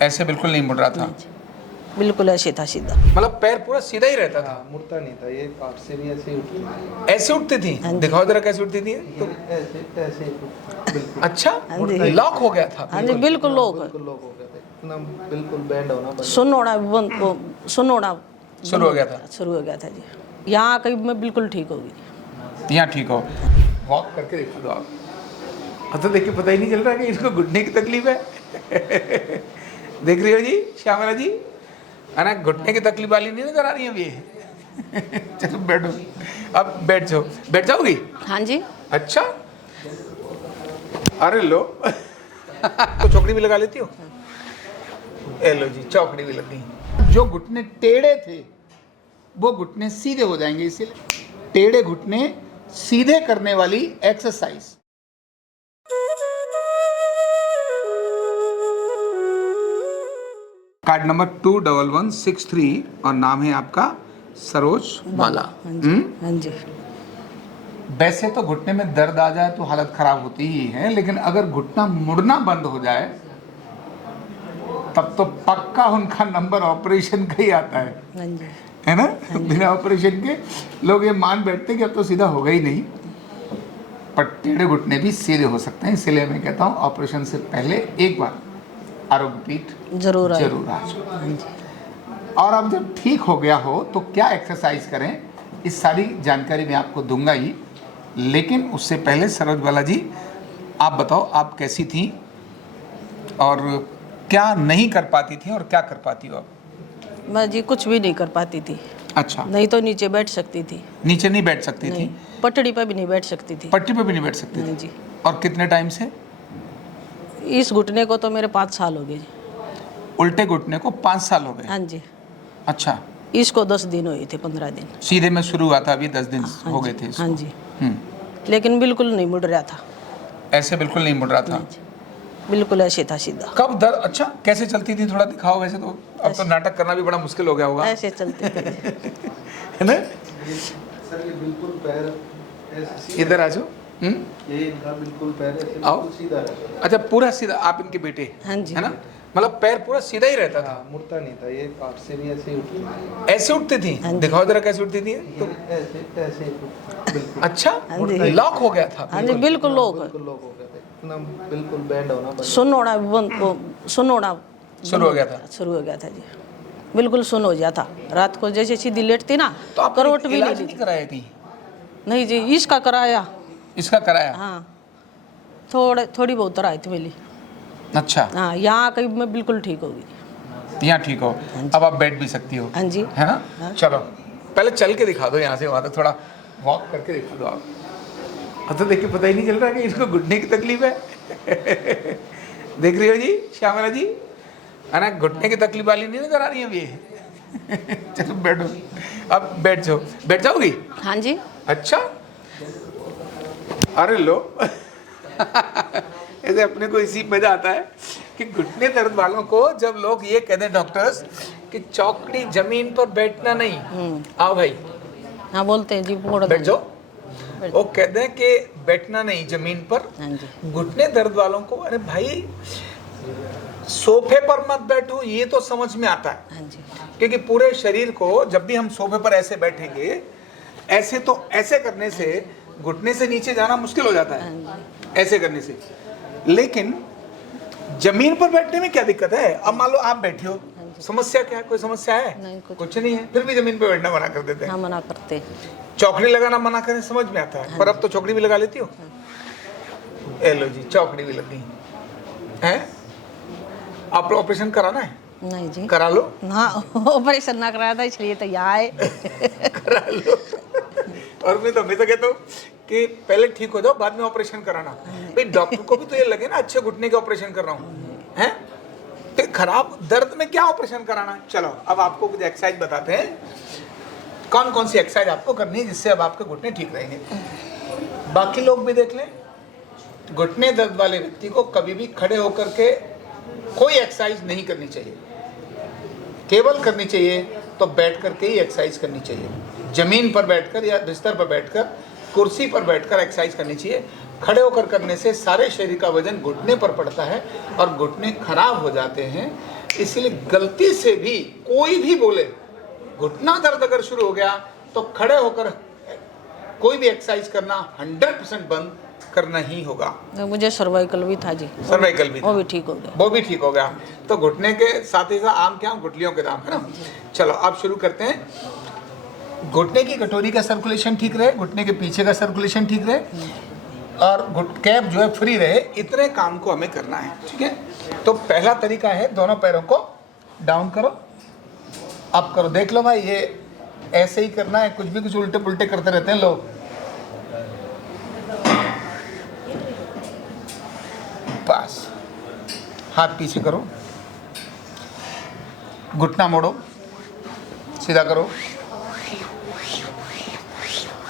ऐसे बिल्कुल नहीं मुड़ रहा था? बिल्कुल ऐसे था सीधा। मतलब पैर पूरा सीधा ही रहता था? मुड़ता नहीं था, ये पाप से भी ऐसे ही उठती थी। ऐसे उठती थी? हाँ जी। दिखाओ जरा कैसे उठती थी तो। ऐसे ऐसे ही बिल्कुल अच्छा, हाँ जी। लॉक हो गया था? हाँ जी बिल्कुल लोग बिल्कुल लोग हो गए थे, इतना बिल्कुल बैंड होना बंद। सुन होना शुरू हो गया था? शुरू हो गया था जी। यहाँ आकर मैं बिल्कुल ठीक हो गई। यहाँ ठीक हो? वॉक करके देखा दो आप। अब तो देखिए पता ही नहीं चल रहा कि इसको घुटने की तकलीफ है। देख रही हो जी श्यामला जी, है ना, घुटने की तकलीफ वाली नहीं नजर आ रही है अभी ये। चलो बैठो, अब बैठ जाओ। बैठ जाओगी? हाँ जी। अच्छा, अरे लो। तो चौकड़ी भी लगा लेती हो? ए लो जी, चौकड़ी भी लग गई। जो घुटने टेढ़े थे वो घुटने सीधे हो जाएंगे, इसीलिए टेढ़े घुटने सीधे करने वाली एक्सरसाइज। कार्ड नंबर 21163 और नाम है आपका सरोज बाला। हाँ जी। वैसे तो घुटने में दर्द आ जाए तो हालत खराब होती ही है, लेकिन अगर घुटना मुड़ना बंद हो जाए तब तो पक्का उनका नंबर ऑपरेशन का ही आता है। हाँ जी। है ना? बिना ऑपरेशन के लोग ये मान बैठते कि अब तो सीधा होगा ही नहीं, पर टेढ़े घुटने भी सीधे हो सकते हैं। इसलिए मैं कहता हूँ ऑपरेशन से पहले एक बार आरोग्य पीठ जरूर आ जाओ। और अब जब ठीक हो गया हो तो क्या एक्सरसाइज करें, इस सारी जानकारी मैं आपको दूंगा ही, लेकिन उससे पहले सरोज बाला जी आप बताओ, आप कैसी थी और क्या नहीं कर पाती थी और क्या कर पाती हो आप? मैं जी कुछ भी नहीं कर पाती थी। अच्छा, नहीं तो नीचे बैठ सकती थी, नीचे नहीं बैठ सकती नहीं थी? पटड़ी पर भी नहीं बैठ सकती थी। पट्टी पे भी नहीं बैठ सकती नहीं थी? जी। और कितने टाइम से? इस घुटने को तो मेरे 5 साल हो गए जी। उल्टे घुटने को 5 साल हो गए? हाँ जी। अच्छा, इसको 10 दिन हुए थे, 15 दिन। सीधे में शुरू हुआ था, अभी 10 दिन हाँ हो जी, गए थे इसको। हाँ जी। हम्म, लेकिन बिल्कुल नहीं मुड़ रहा था। ऐसे बिल्कुल नहीं मुड़ रहा था? नहीं जी। बिल्कुल ऐसे था सीधा। कब दर्द? अच्छा, कैसे चलती थी थोड़ा दिखाओ। वैसे तो अब तो नाटक करना भी बड़ा मुश्किल हो गया होगा, ऐसे चलते थे। है ना? सर ये बिल्कुल पैर ऐसे इधर आ जाओ। ये इनका बिल्कुल पैर ऐसे आओ। बिल्कुल सीधा रहता था। अच्छा, पूरा सीधा? आप इनके बेटे? हाँ जी। है ना? मतलब पैर पूरा सीधा ही रहता था? मुड़ता नहीं था, ये पाप से भी ऐसे ही उठती थी। ऐसे उठती थी? हाँ जी। दिखाओ जरा कैसे उठती थी तो। ऐसे ऐसे ही बिल्कुल अच्छा, हाँ जी। लॉक हो गया था? हाँ जी बिल्कुल लोग बिल्कुल लोग हो गए थे, इतना बिल्कुल बैंड होना बंद। सुन होना शुरू हो गया था? शुरू हो गया था जी। बिल्कुल सुन हो गया था। रात को जैसे सीधी लेटती ना, तो आप करवट भी इलाज नहीं नहीं कराया कहीं? नहीं जी, इसका कराया। इसका कराया? हाँ, थोड़ी बहुत राहत थी मिली। अच्छा, हाँ, यहाँ आकर मैं बिल्कुल ठीक हो गई। यहाँ ठीक हो? अब आप बैठ भी सकती हो? हाँ जी। है ना? हाँ। चलो पहले चल के दिखा दो, यहाँ से वहाँ तक थोड़ा वॉक करके दिखा दो आप। अब तो देखिए पता ही नहीं चल रहा कि इसको घुटने की तकलीफ है। देख रही हो जी श्यामला जी, है ना, घुटने की तकलीफ वाली नहीं नजर आ रही है अभी ये। चलो बैठो, अब बैठ जाओ। बैठ जाओगी? हाँ जी। अच्छा, अरे लो। ऐसे अपने को इसी मजा आता है कि घुटने दर्द वालों को जब लोग ये कहते हैं डॉक्टर्स कि चौकड़ी जमीन पर बैठना नहीं, आओ भाई हाँ बोलते हैं जी, बैठ जाओ, वो कहते हैं कि बैठना नहीं जमीन पर। हाँ जी। घुटने दर्द वालों को, अरे भाई सोफे पर मत बैठो, ये तो समझ में आता है। हाँ जी। क्योंकि पूरे शरीर को जब भी हम सोफे पर ऐसे बैठेंगे, ऐसे तो ऐसे करने से घुटने से नीचे जाना मुश्किल हो जाता है, ऐसे करने से। लेकिन जमीन पर बैठने में क्या दिक्कत है? अब मान लो आप बैठी हो, समस्या क्या है? कोई समस्या है? नहीं, कुछ नहीं है, फिर भी जमीन पर बैठना मना कर देते हैं। हाँ मना करते हैं। चौकड़ी लगाना मना करें समझ में आता है, पर अब तो चौकड़ी भी लगा लेती हो? ए लो जी, चौकड़ी भी लग गई है। आप ऑपरेशन कराना है? नहीं जी, करा लो। हाँ ऑपरेशन ना कराया था इसलिए तो यहाँ आए। करा लो। और मैं तो हमेशा कहता हूँ कि पहले ठीक हो जाओ, बाद में ऑपरेशन कराना। भाई डॉक्टर को भी तो ये लगे ना अच्छे घुटने के ऑपरेशन कर रहा हूँ, हैं? तो खराब दर्द में क्या ऑपरेशन कराना है? चलो अब आपको कुछ एक्सरसाइज बताते हैं, कौन कौन सी एक्सरसाइज आपको करनी है जिससे अब आपके घुटने ठीक रहेंगे। बाकी लोग भी देख लें, घुटने दर्द वाले व्यक्ति को कभी भी खड़े होकर के कोई एक्सरसाइज नहीं करनी चाहिए, केवल करनी चाहिए तो बैठ करके ही एक्सरसाइज करनी चाहिए। जमीन पर बैठकर या बिस्तर पर बैठकर, कुर्सी पर बैठकर एक्सरसाइज करनी चाहिए। खड़े होकर करने से सारे शरीर का वजन घुटने पर पड़ता है और घुटने खराब हो जाते हैं। इसीलिए गलती से भी कोई भी बोले घुटना दर्द अगर शुरू हो गया तो खड़े होकर कोई भी एक्सरसाइज करना 100% बंद करना ही होगा। तो मुझे सर्वाइकल भी था जी, सर्वाइकल भी वो भी ठीक हो गया। वो भी ठीक हो गया। तो घुटने के साथ ही साथ आम क्या, गुठलियों के दाम, है ना। चलो अब शुरू करते हैं। घुटने की कटोरी का सर्कुलेशन ठीक रहे, घुटने के पीछे का सर्कुलेशन ठीक रहे, और कैप जो है फ्री रहे, इतने काम को हमें करना है, ठीक है। तो पहला तरीका है, दोनों पैरों को डाउन करो, अप करो। देख लो भाई, ये ऐसे ही करना है, कुछ उल्टे पुल्टे करते रहते हैं लोग। बस हाथ पीछे करो, घुटना मोड़ो, सीधा करो,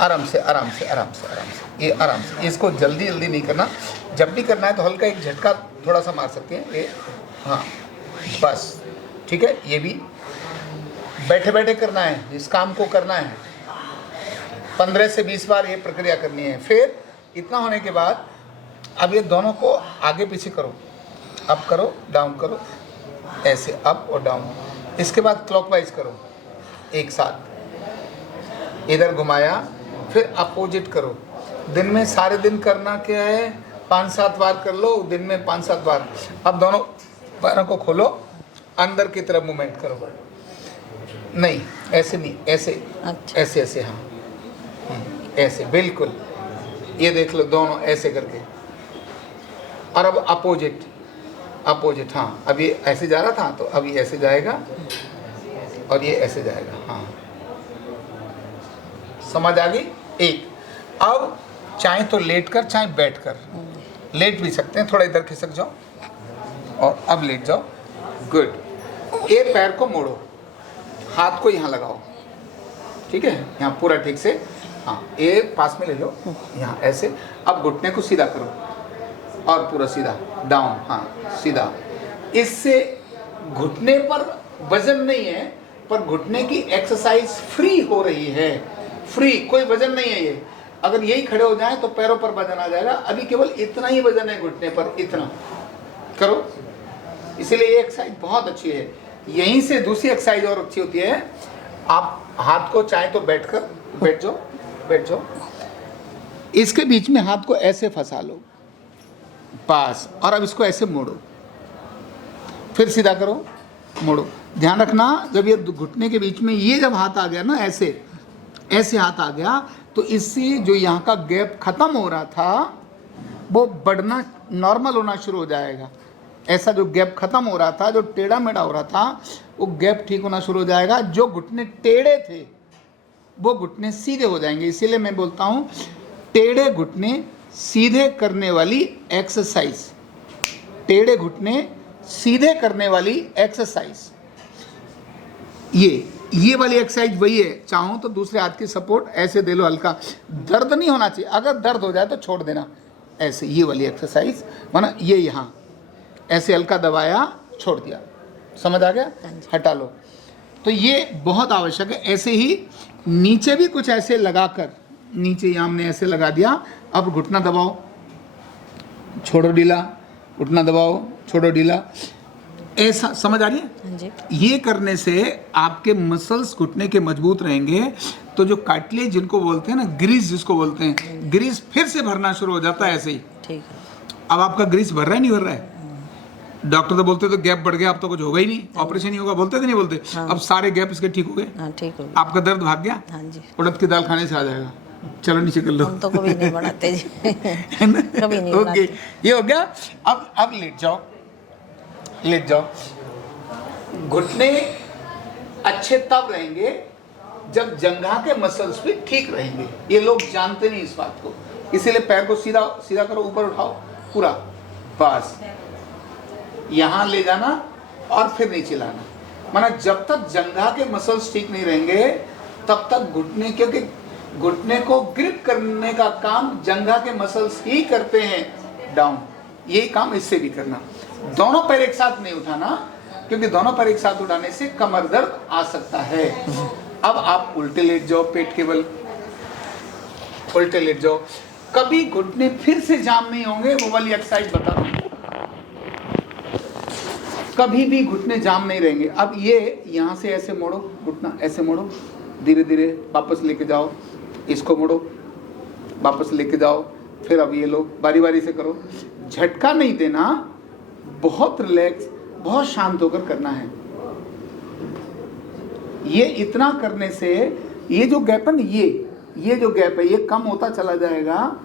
आराम से आराम से आराम से आराम से, ये आराम से। इसको जल्दी जल्दी नहीं करना, जब भी करना है तो हल्का एक झटका थोड़ा सा मार सकते हैं ये, हाँ बस, ठीक है। ये भी बैठे बैठे करना है, इस काम को करना है, 15 से 20 बार ये प्रक्रिया करनी है। फिर इतना होने के बाद अब ये दोनों को आगे पीछे करो, अप करो, डाउन करो, ऐसे अप और डाउन। इसके बाद क्लॉकवाइज करो, एक साथ इधर घुमाया, फिर अपोजिट करो। दिन में सारे दिन करना क्या है, 5-7 बार कर लो, दिन में 5-7 बार। अब दोनों पैरों को खोलो, अंदर की तरफ मूवमेंट करो, नहीं ऐसे नहीं, ऐसे, अच्छा। ऐसे ऐसे, हाँ ऐसे, बिल्कुल। ये देख लो, दोनों ऐसे करके। और अब अपोजिट, अपोजिट, हाँ। अब ये ऐसे जा रहा था तो अब ये ऐसे जाएगा, और ये ऐसे जाएगा, हाँ। समझ आ गई? एक। अब चाहे तो लेट कर, चाहे बैठ कर, लेट भी सकते हैं, थोड़ा इधर खिसक जाओ, और अब लेट जाओ, गुड। एक पैर को मोड़ो, हाथ को यहाँ लगाओ, ठीक है, यहाँ पूरा ठीक से, हाँ। एक पास में ले लो, यहाँ ऐसे। अब घुटने को सीधा करो, और पूरा सीधा डाउन, हाँ सीधा। इससे घुटने पर वजन नहीं है, पर घुटने की एक्सरसाइज फ्री हो रही है, फ्री, कोई वजन नहीं है ये। अगर यही खड़े हो जाए तो पैरों पर वजन आ जाएगा। अभी केवल इतना ही वजन है घुटने पर, इतना करो। इसीलिए ये एक्सरसाइज बहुत अच्छी है। यहीं से दूसरी एक्सरसाइज और अच्छी होती है। आप हाथ को चाहे तो बैठ जाओ, बैठ जाओ, इसके बीच में हाथ को ऐसे फंसा लो, पास, और अब इसको ऐसे मोड़ो, फिर सीधा करो, मोड़ो। ध्यान रखना, जब ये घुटने के बीच में ये जब हाथ आ गया ना, ऐसे ऐसे हाथ आ गया, तो इससे जो यहाँ का गैप खत्म हो रहा था वो बढ़ना, नॉर्मल होना शुरू हो जाएगा। ऐसा जो गैप खत्म हो रहा था, जो टेढ़ा मेढ़ा हो रहा था, वो गैप ठीक होना शुरू हो जाएगा। जो घुटने टेढ़े थे वो घुटने सीधे हो जाएंगे। इसीलिए मैं बोलता हूँ, टेढ़े घुटने सीधे करने वाली एक्सरसाइज, टेढ़े घुटने सीधे करने वाली एक्सरसाइज, ये वाली एक्सरसाइज वही है। चाहो तो दूसरे हाथ की सपोर्ट ऐसे दे लो, हल्का, दर्द नहीं होना चाहिए। अगर दर्द हो जाए तो छोड़ देना, ऐसे ये वाली एक्सरसाइज, माना ये यहाँ ऐसे हल्का दबाया, छोड़ दिया, समझ आ गया, हटा लो। तो ये बहुत आवश्यक है। ऐसे ही नीचे भी कुछ ऐसे लगाकर, नीचे यहाँ हमने ऐसे लगा दिया। अब घुटना दबाओ, छोड़ो ढीला, घुटना दबाओ, छोड़ो ढीला, ऐसा, समझ आ रही है जी। ये करने से आपके मसल्स घुटने के मजबूत रहेंगे। तो जो कार्टिलेज जिनको बोलते हैं ना, ग्रीस जिसको बोलते हैं, ग्रीस फिर से भरना शुरू हो जाता है ऐसे ही। ठीक है। अब आपका ग्रीस भर रहा है, नहीं भर रहा है? डॉक्टर तो बोलते तो गैप बढ़ गया, अब तो कुछ होगा ही नहीं, ऑपरेशन ही होगा, बोलते थे नहीं बोलते? अब सारे गैप इसके ठीक हो गए, हाँ ठीक हो गया। आपका दर्द भाग गया, हाँ जी। उड़द की दाल खाने से आ जाएगा। चलो नीचे कर लो। हम तो कभी नहीं बनाते जी। है ना? कभी नहीं ओके, बनाते। ये हो गया। अब लेट जाओ, लेट जाओ। घुटने अच्छे तब रहेंगे जब जंघा के मसल्स भी ठीक रहेंगे। ये लोग जानते नहीं इस बात को, इसीलिए पैर को सीधा सीधा करो, ऊपर उठाओ पूरा, बस यहाँ ले जाना और फिर नीचे लाना। माना जब तक जंघा के मसल्स ठीक नहीं रहेंगे तब तक घुटने, क्योंकि घुटने को ग्रिप करने का काम जंघा के मसल्स ही करते हैं, डाउन। यही काम इससे भी करना। दोनों पैर एक साथ नहीं उठाना, क्योंकि दोनों पैर एक साथ उठाने से कमर दर्द आ सकता है। अब आप उल्टे लेट जाओ, पेट के बल उल्टे लेट जाओ। कभी घुटने फिर से जाम नहीं होंगे, वो वाली एक्सरसाइज बता दूं। कभी भी घुटने जाम नहीं रहेंगे। अब ये यहाँ से ऐसे मोड़ो, घुटना ऐसे मोड़ो, धीरे धीरे वापस लेके जाओ, इसको मोड़ो, वापस लेके जाओ, फिर अब ये लो, बारी बारी से करो, झटका नहीं देना, बहुत रिलैक्स, बहुत शांत होकर करना है। ये इतना करने से ये जो गैप है ना, ये जो गैप है ये कम होता चला जाएगा।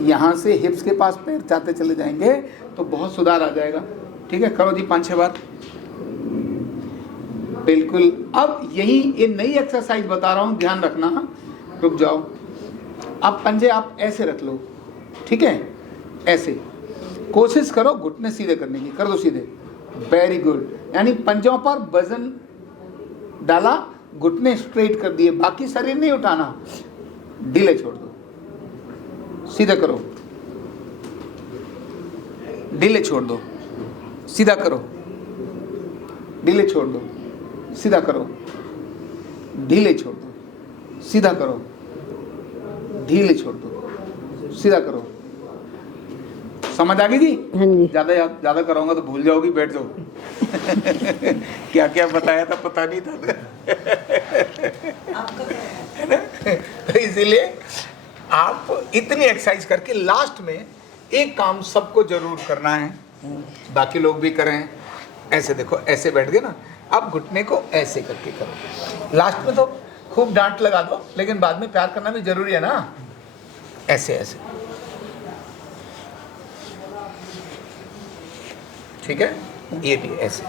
यहाँ से हिप्स के पास पैर जाते चले जाएंगे तो बहुत सुधार आ जाएगा। ठीक है, करो जी 5-6 बार, बिल्कुल। अब यही ये नई एक्सरसाइज बता रहा हूँ, ध्यान रखना, रुक जाओ। अब पंजे आप ऐसे रख लो, ठीक है, ऐसे कोशिश करो घुटने सीधे करने की, कर दो सीधे, वेरी गुड। यानी पंजों पर वजन डाला, घुटने स्ट्रेट कर दिए, बाकी शरीर नहीं उठाना, ढीले छोड़ दो, सीधा करो, ढीले छोड़ दो, सीधा करो, ढीले छोड़ दो, सीधा करो, ढीले छोड़ दो, सीधा करो, ढीले छोड़ दो, सीधा करो। समझ आ गई जी? हाँ जी। ज्यादा कराऊंगा तो भूल जाओगी, बैठ जाओ। क्या क्या बताया था पता नहीं था। है ना? तो इसीलिए आप इतनी एक्सरसाइज करके लास्ट में एक काम सबको जरूर करना है, बाकी लोग भी करें। ऐसे देखो, ऐसे बैठ गए ना, अब घुटने को ऐसे करके करो। लास्ट में तो खूब डांट लगा दो, लेकिन बाद में प्यार करना भी जरूरी है ना। ऐसे ऐसे, ठीक है, ये भी ऐसे,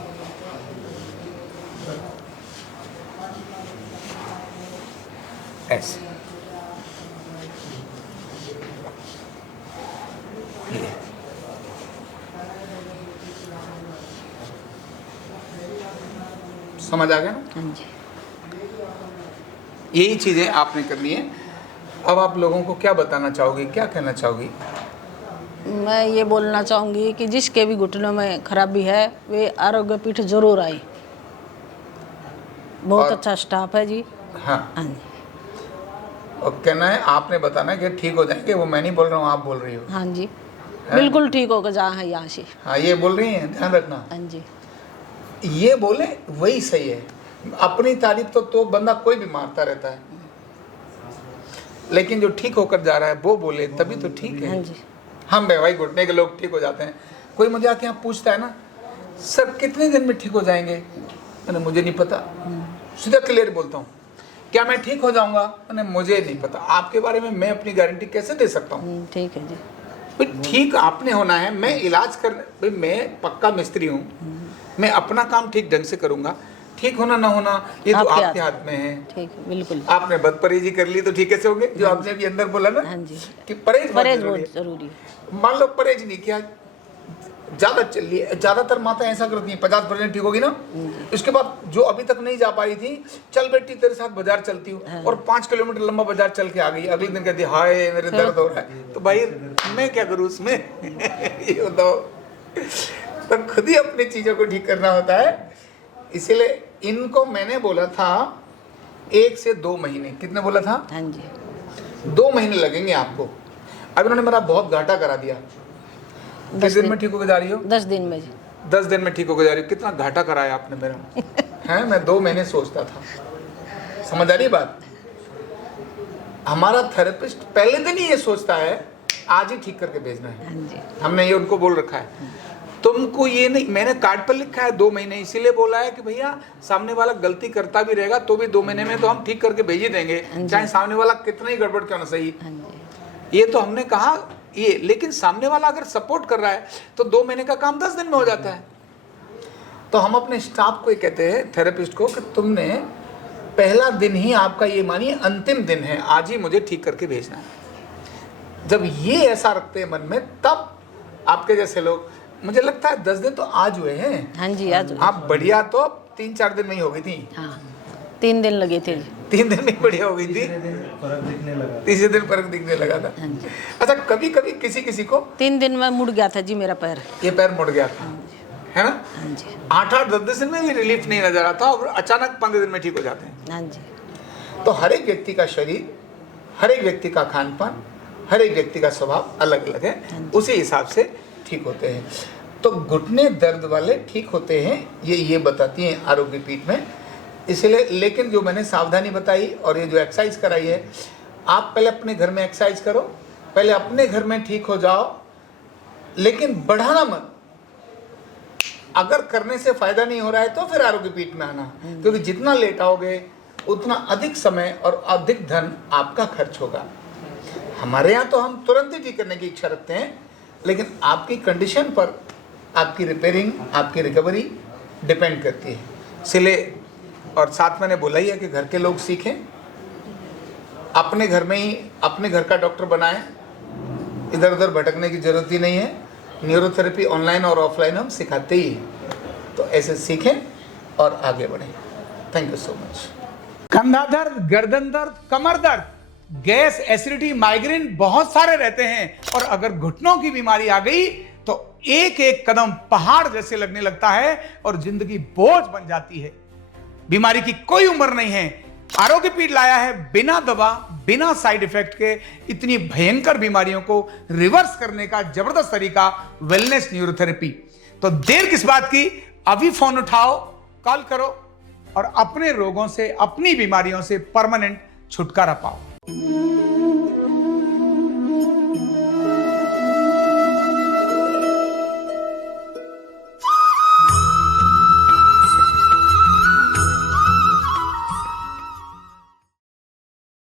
ऐसे, ये समझ आ गया ना? हाँ जी। यही चीजें आपने करनी है। अब आप लोगों को क्या बताना चाहोगी, क्या कहना चाहोगी? मैं ये बोलना चाहूँगी कि जिसके भी घुटनों में खराबी है वे आरोग्य पीठ जरूर आए। बहुत और- अच्छा स्टाफ है जी। हाँ, हाँ जी। और कहना है, आपने बताना है कि ठीक हो जाएंगे, वो मैं नहीं बोल रहा हूँ, आप बोल रही हो। हाँ जी, बिल्कुल ठीक होगा जहाँ है यहाँ से। हाँ, ये बोल रही हैं, ध्यान रखना। हाँ जी। ये बोले वही सही है। अपनी तारीफ तो बंदा कोई भी मारता रहता है, लेकिन जो ठीक होकर जा रहा है वो बोले तभी तो ठीक है। हाँ जी। हम भाई घुटने के लोग ठीक हो जाते हैं। कोई मुझे आके यहाँ पूछता है ना, सर कितने दिन में ठीक हो जाएंगे? मैंने मुझे नहीं पता, सीधा क्लियर बोलता हूँ। क्या मैं ठीक हो जाऊंगा? मैंने मुझे नहीं पता। आपके बारे में मैं अपनी गारंटी कैसे दे सकता हूँ? ठीक है जी। भाई ठीक आपने होना है, मैं इलाज कर, भाई मैं पक्का मिस्त्री हूँ, मैं अपना काम ठीक ढंग से करूंगा। ठीक होना ना होना ये तो आपके हाथ में है। ठीक है, बिल्कुल। आपने बदपरहेजी कर ली तो ठीक कैसे होंगे? जो आपने भी अंदर बोला ना, हाँ जी, कि परहेज परहेज जरूरी बहुत जरूरी है। है। मान लो परहेज नहीं किया, ज्यादा चल रही है, ज्यादातर माताएं ऐसा करती हैं, 50% ठीक होगी ना, उसके बाद जो अभी तक नहीं जा पाई थी, चल बेटी तेरे साथ बाजार चलती हूँ, और 5 किलोमीटर लंबा बाजार चल के आ गई, अगले दिन कहती हाय मेरे दर्द हो रहा है। तो भाई मैं क्या करूँ उसमें? ये बताओ। तो खुद ही अपनी चीजों को ठीक करना होता है। इसीलिए इनको मैंने बोला था 1 से 2 महीने। कितने बोला था? हाँ जी। 2 महीने लगेंगे आपको। अब इन्होंने मेरा बहुत घाटा करा दिया। 10 दिन में ठीक होकर जा रही हो? 10 दिन में जी। 10 दिन में ठीक होकर जा रही हो। कितना घाटा कराया आपने मेरा। हैं, मैं 2 महीने सोचता था। समझ आ रही बात? हमारा थेरेपिस्ट पहले दिन ही ये सोचता है आज ही ठीक करके भेजना है। हाँ जी। हमने ये उनको बोल रखा है, तुमको ये नहीं, मैंने कार्ड पर लिखा है 2 महीने, इसीलिए बोला है कि भैया सामने वाला गलती करता भी रहेगा तो भी 2 महीने में तो हम ठीक करके भेज ही देंगे, चाहे सामने वाला कितना ही गड़बड़ क्यों ना सही। हाँ जी। ये तो हमने कहा ये, लेकिन सामने वाला अगर सपोर्ट कर रहा है तो 2 महीने का काम 10 दिन में हो जाता है। तो हम अपने स्टाफ को ये कहते हैं, थेरेपिस्ट को, कि तुमने पहला दिन ही आपका ये मानिए अंतिम दिन है, आज ही मुझे ठीक करके भेजना है। जब ये ऐसा रखते हैं मन में, तब आपके जैसे लोग, मुझे लगता है 10 दिन तो आज हुए हैं। हाँ जी, आज। आप बढ़िया तो 3-4 दिन में ही हो गई थी। हाँ, 3 दिन लगे थे। 3 दिन में बढ़िया हो गई थी, तीसरे दिन फर्क दिखने लगा। तीसरे दिन फर्क दिखने लगा था। हाँ जी। अच्छा, कभी कभी किसी को 3 दिन में मुड़ गया था जी मेरा पैर। ये पैर मुड़ गया था, है ना? हाँ जी। 8-10 दिन में भी रिलीफ नहीं नजर आता और अचानक 15 दिन में ठीक हो जाते हैं। हाँ जी। तो हर एक व्यक्ति का शरीर, हर एक व्यक्ति का खान पान, हर एक व्यक्ति का स्वभाव अलग अलग है, उसी हिसाब से ठीक होते हैं। तो घुटने दर्द वाले ठीक होते हैं, ये बताती हैं आरोग्य पीठ में। इसलिए लेकिन जो मैंने सावधानी बताई और ये जो एक्सरसाइज कराई है, आप पहले अपने घर में एक्सरसाइज करो, पहले अपने घर में ठीक हो जाओ, लेकिन बढ़ाना मत। अगर करने से फायदा नहीं हो रहा है तो फिर आरोग्य पीठ में आना, क्योंकि जितना लेट आओगे उतना अधिक समय और अधिक धन आपका खर्च होगा। हमारे यहाँ तो हम तुरंत ही ठीक करने की इच्छा रखते हैं, लेकिन आपकी कंडीशन पर आपकी रिपेयरिंग, आपकी रिकवरी डिपेंड करती है। इसलिए और साथ मैंने बोला ही है कि घर के लोग सीखें, अपने घर में ही अपने घर का डॉक्टर बनाएं, इधर उधर भटकने की जरूरत ही नहीं है। न्यूरोथेरेपी ऑनलाइन और ऑफलाइन हम सिखाते ही हैं, तो ऐसे सीखें और आगे बढ़ें। Thank you so much. कंधा दर्द, गर्दन दर्द, कमर दर्द, गैस, एसिडिटी, माइग्रेन बहुत सारे रहते हैं, और अगर घुटनों की बीमारी आ गई तो एक एक कदम पहाड़ जैसे लगने लगता है और जिंदगी बोझ बन जाती है। बीमारी की कोई उम्र नहीं है। आरोग्य पीठ लाया है बिना दवा, बिना साइड इफेक्ट के इतनी भयंकर बीमारियों को रिवर्स करने का जबरदस्त तरीका, वेलनेस न्यूरोथेरेपी। तो देर किस बात की, अभी फोन उठाओ, कॉल करो और अपने रोगों से, अपनी बीमारियों से परमानेंट छुटकारा पाओ।